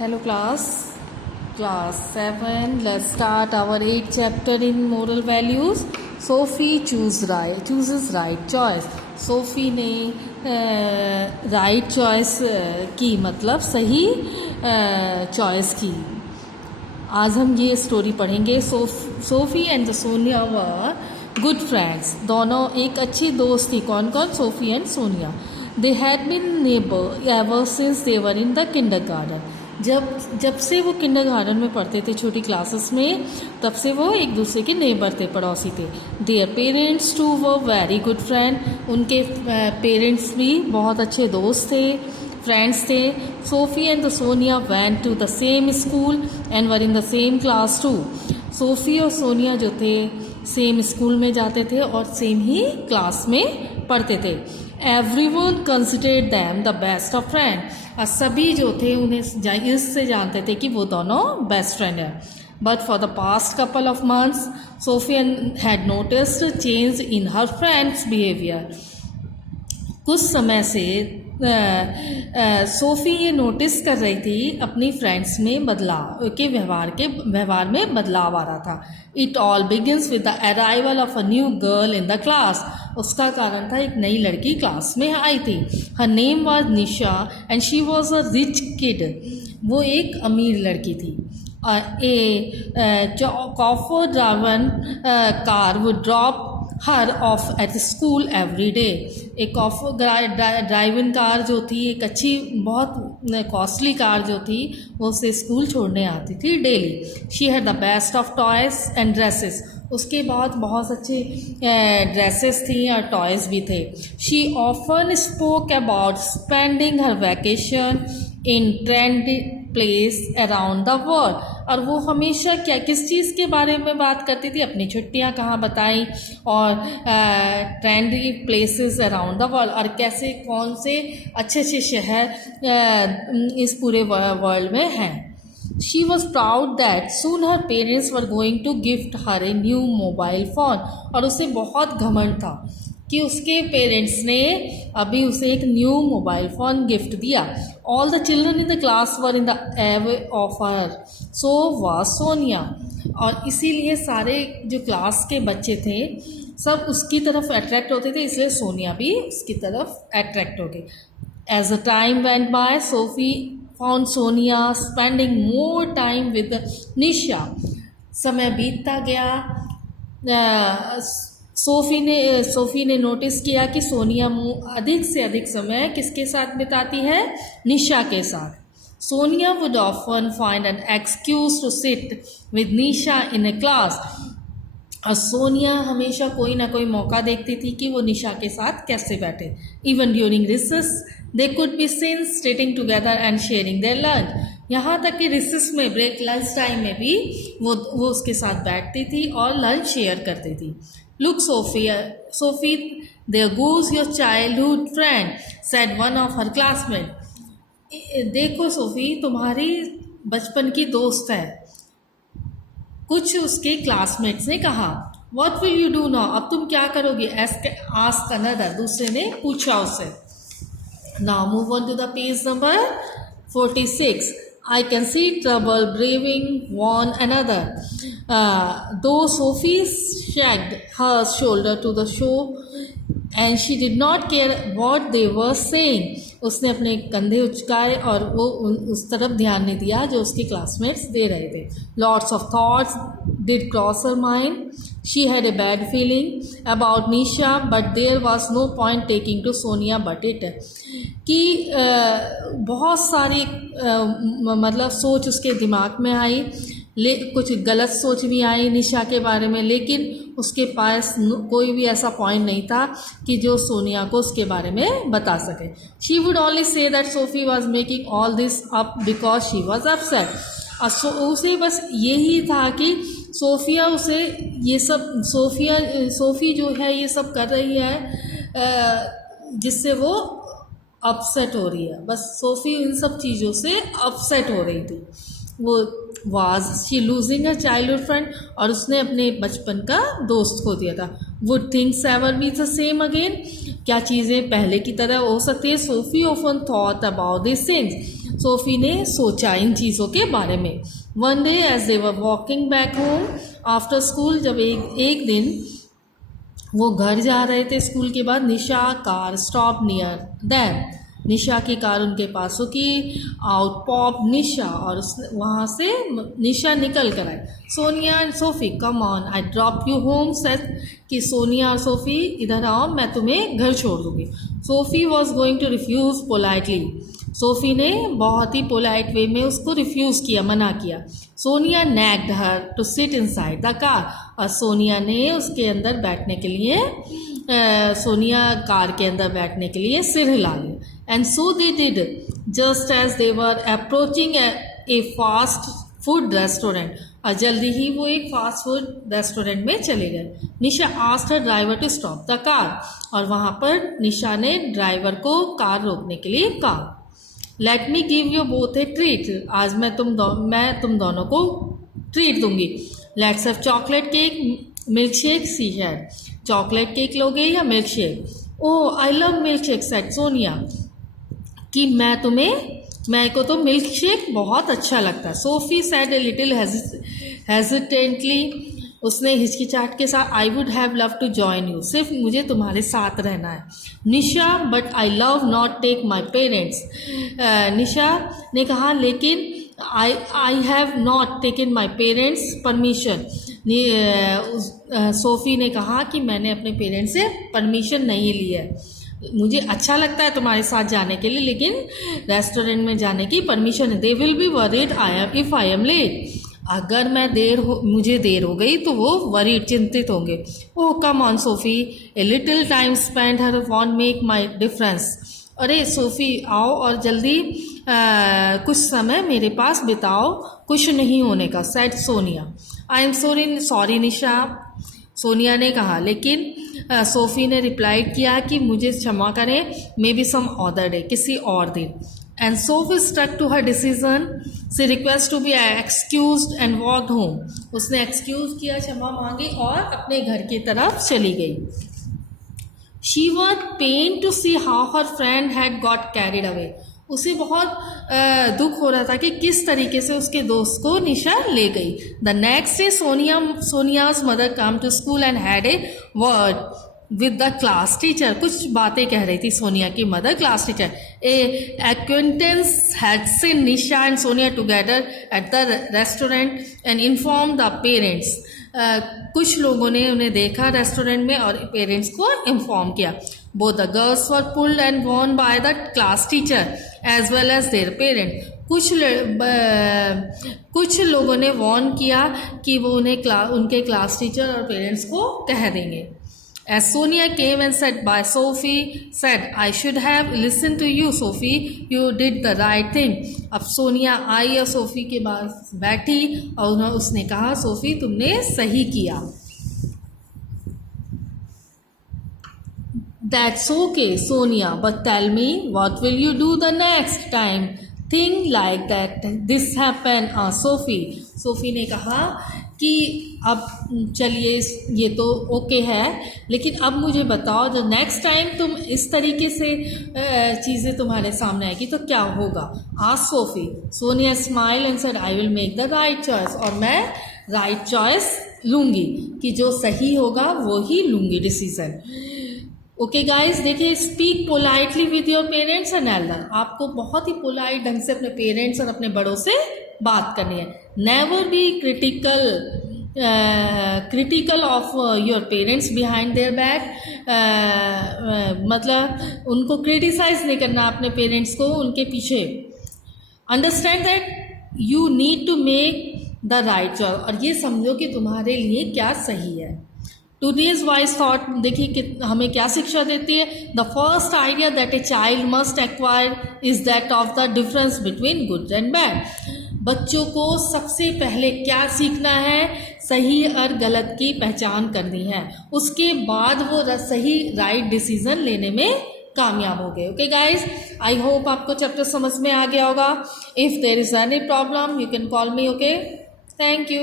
Hello class 7. Let's start our 8th chapter in moral values. Sophie chooses right choice. Sophie ने right choice की मतलब सही choice की. आज हम ये स्टोरी पढ़ेंगे. Sophie and Sonia were good friends. दोनों एक अच्छी दोस्त थी. कौन कौन? Sophie and Sonia. They had been neighbour ever since they were in the kindergarten. जब से वो किंडरगार्टन में पढ़ते थे, छोटी क्लासेस में, तब से वो एक दूसरे के नेबर थे, पड़ोसी थे. Their parents too were very good friend. उनके पेरेंट्स भी बहुत अच्छे दोस्त थे, फ्रेंड्स थे. Sophie and the Sonia went to the same school and were in the same class too. Sophie और सोनिया जो थे सेम स्कूल में जाते थे और सेम ही क्लास में पढ़ते थे. Everyone considered them the best of friend. और सभी जो थे उन्हें इससे जानते थे कि वो दोनों बेस्ट फ्रेंड हैं. But for the past couple of months Sophie had noticed change in her friends behaviour. कुछ समय से सोफ़ी ये नोटिस कर रही थी अपनी फ्रेंड्स में बदलाव के व्यवहार में बदलाव आ रहा था. It all begins with the arrival of a new girl in the class. उसका कारण था एक नई लड़की क्लास में आई थी. Her name was Nisha and she was a rich kid. वो एक अमीर लड़की थी. Coffer driven car would drop her of at school every day. एक ड्राइविंग कार जो थी, एक अच्छी बहुत कॉस्टली कार जो थी, वो उसे स्कूल छोड़ने आती थी daily. She had the best of toys and dresses. उसके बाद बहुत अच्छे ड्रेसेस थी और टॉयज़ भी थे. She often spoke about spending her vacation in trendy place around the world. और वो हमेशा किस चीज़ के बारे में बात करती थी? अपनी छुट्टियां कहाँ बताई और trendy places around the world, और कैसे कौन से अच्छे अच्छे शहर इस पूरे वर्ल्ड में हैं. She was proud that soon her parents were going to gift her a new mobile phone. और उसे बहुत घमंड था कि उसके पेरेंट्स ने अभी उसे एक न्यू मोबाइल फ़ोन गिफ्ट दिया. All the children in the class were in the awe of her. So was Sonia. और इसीलिए सारे जो क्लास के बच्चे थे सब उसकी तरफ अट्रैक्ट होते थे, इसलिए सोनिया भी उसकी तरफ अट्रैक्ट हो गई. As the time went by Sophie found Sonia spending more time with Nisha. समय बीतता गया. सोफ़ी ने नोटिस किया कि सोनिया अधिक से अधिक समय किसके साथ बिताती है? निशा के साथ. Sonia would often find an excuse to sit with Nisha in a class. और सोनिया हमेशा कोई ना कोई मौका देखती थी कि वो निशा के साथ कैसे बैठे. Even during recess they could be seen sitting together and sharing their lunch. यहाँ तक कि रिसेस में, ब्रेक लंच टाइम में भी वो उसके साथ बैठती थी और लंच शेयर करती थी. Look, Sophie, there goes your childhood friend, said one of her classmates. देखो सोफी, तुम्हारी बचपन की दोस्त है, कुछ उसके क्लासमेट्स ने कहा. What will you do now? अब तुम क्या करोगे? Ask another. दूसरे ने पूछा उससे. Now move on to the page number 46. I can see trouble braving one another. Though Sophie shrugged her shoulder to the show and she did not care what they were saying. उसने अपने कंधे उचकाए और वो उस तरफ ध्यान नहीं दिया जो उसके क्लासमेट्स दे रहे थे. Lots of thoughts did cross her mind. She had a bad feeling about Nisha, but there was no point taking to Sonia but it. कि बहुत सारी मतलब सोच उसके दिमाग में आई, कुछ गलत सोच भी आई निशा के बारे में, लेकिन उसके पास कोई भी ऐसा पॉइंट नहीं था कि जो सोनिया को उसके बारे में बता सके. She would only say that Sophie was making all this up because she was upset. और उसे बस यही था कि सोफिया उसे ये सब सोफ़ी जो है ये सब कर रही है जिससे वो अपसेट हो रही है. बस सोफ़ी इन सब चीज़ों से अपसेट हो रही थी. वो was she losing a childhood friend, और उसने अपने बचपन का दोस्त खो दिया था. Would things ever be the same again? क्या चीज़ें पहले की तरह हो सकती है? Sophie often thought about this things. Sophie ने सोचा इन चीज़ों के बारे में। One day as they were walking back home after school, जब एक दिन वो घर जा रहे थे स्कूल के बाद, निशा कार स्टॉप नियर दैम, निशा की कार उनके पास रुकी। आउट पॉप निशा, और वहाँ से निशा निकल कर आई। Sonia and Sophie come on I drop you home, said कि सोनिया और सोफ़ी इधर आओ, मैं तुम्हें घर छोड़ दूँगी। Sophie was going to refuse politely, Sophie ने बहुत ही पोलाइट वे में उसको रिफ्यूज़ किया, मना किया। Sonia nagged her to sit inside the car, और सोनिया ने उसके अंदर बैठने के लिए सोनिया कार के अंदर बैठने के लिए सिर हिला लिया। And so they did just as they were approaching a fast food restaurant, और जल्दी ही वो एक फास्ट फूड रेस्टोरेंट में चले गए। Nisha asked her driver to stop the car, और वहाँ पर निशा ने ड्राइवर को कार रोकने के लिए कहा। Let me give you both a treat, आज मैं तुम दोनों को ट्रीट दूंगी। Let's have chocolate cake milk shake, सी है चॉकलेट केक लोगे या milk shake? Oh I love milk shake, said Sonia, कि मैं को तो मिल्क शेक बहुत अच्छा लगता है। Sophie said a little hesitantly, उसने हिचकिचाहट के साथ, I would have love to join you, सिर्फ मुझे तुम्हारे साथ रहना है। Nisha but I love not take my parents, Nisha ने कहा लेकिन I have not taken my parents permission, Sophie ने कहा कि मैंने अपने पेरेंट्स से परमिशन नहीं ली है, मुझे अच्छा लगता है तुम्हारे साथ जाने के लिए लेकिन रेस्टोरेंट में जाने की परमिशन है। They will be worried if I am late, अगर मुझे देर हो गई तो वो वरीड चिंतित होंगे। Oh come on Sophie, a little time spend her won't make my difference, अरे सोफ़ी आओ और जल्दी कुछ समय मेरे पास बिताओ, कुछ नहीं होने का, said Sonia. I am sorry Nisha, Sonia ने कहा, लेकिन सोफ़ी ने रिप्लाइड किया कि मुझे क्षमा करें, maybe some other day, किसी और दिन। And Sophie stuck to her decision, she request to be excused and walked home, उसने एक्सक्यूज़ किया, क्षमा मांगी और अपने घर की तरफ चली गई। She was pain to see how her friend had got carried away, उसे बहुत दुख हो रहा था कि किस तरीके से उसके दोस्त को निशा ले गई। The next day Sonia's mother came to school and had a word with the class teacher, कुछ बातें कह रही थी सोनिया की mother class teacher. A acquaintance had seen Nisha and Sonia together at the restaurant and inform the parents, कुछ लोगों ने उन्हें देखा रेस्टोरेंट में और पेरेंट्स को इन्फॉर्म किया। Both the girls were pulled and warned by the class teacher as well as their parent, कुछ लोगों ने वॉर्न किया कि वो उन्हें उनके क्लास टीचर और पेरेंट्स को कह देंगे। As Sonia came and sat by Sophie, said, I should have listened to you, Sophie. You did the right thing. अब सोनिया आई और सोफ़ी के पास बैठी और उसने कहा, सोफ़ी तुमने सही किया। That's okay, Sonia, but tell me, what will you do the next time thing like that this happen? SoFi ने कहा कि अब चलिए ये तो ओके है, लेकिन अब मुझे बताओ जो नेक्स्ट टाइम तुम इस तरीके से चीज़ें तुम्हारे सामने आएगी तो क्या होगा? Asked SoFi. Sonia smile and said, I will make the right choice, और मैं राइट चॉइस लूँगी, कि जो सही होगा वो ही लूँगी डिसीज़न। ओके गाइस, देखिए, speak politely with your parents and Elder, आपको बहुत ही पोलाइट ढंग से अपने पेरेंट्स और अपने बड़ों से बात करनी है। Never be critical of your parents behind there back, मतलब उनको क्रिटिसाइज नहीं करना अपने पेरेंट्स को उनके पीछे। Understand that you need to make the right choice, और ये समझो कि तुम्हारे लिए क्या सही है। टूडेज वाइज थॉट देखिए कि हमें क्या शिक्षा देती है। The first idea that a child must acquire is that of the difference between good and bad. बच्चों को सबसे पहले क्या सीखना है? सही और गलत की पहचान करनी है, उसके बाद वो सही राइट डिसीजन लेने में कामयाब हो गए। ओके गाइज, आई होप आपको चैप्टर समझ में आ गया होगा। If there is any problem you can call me. Okay, thank you.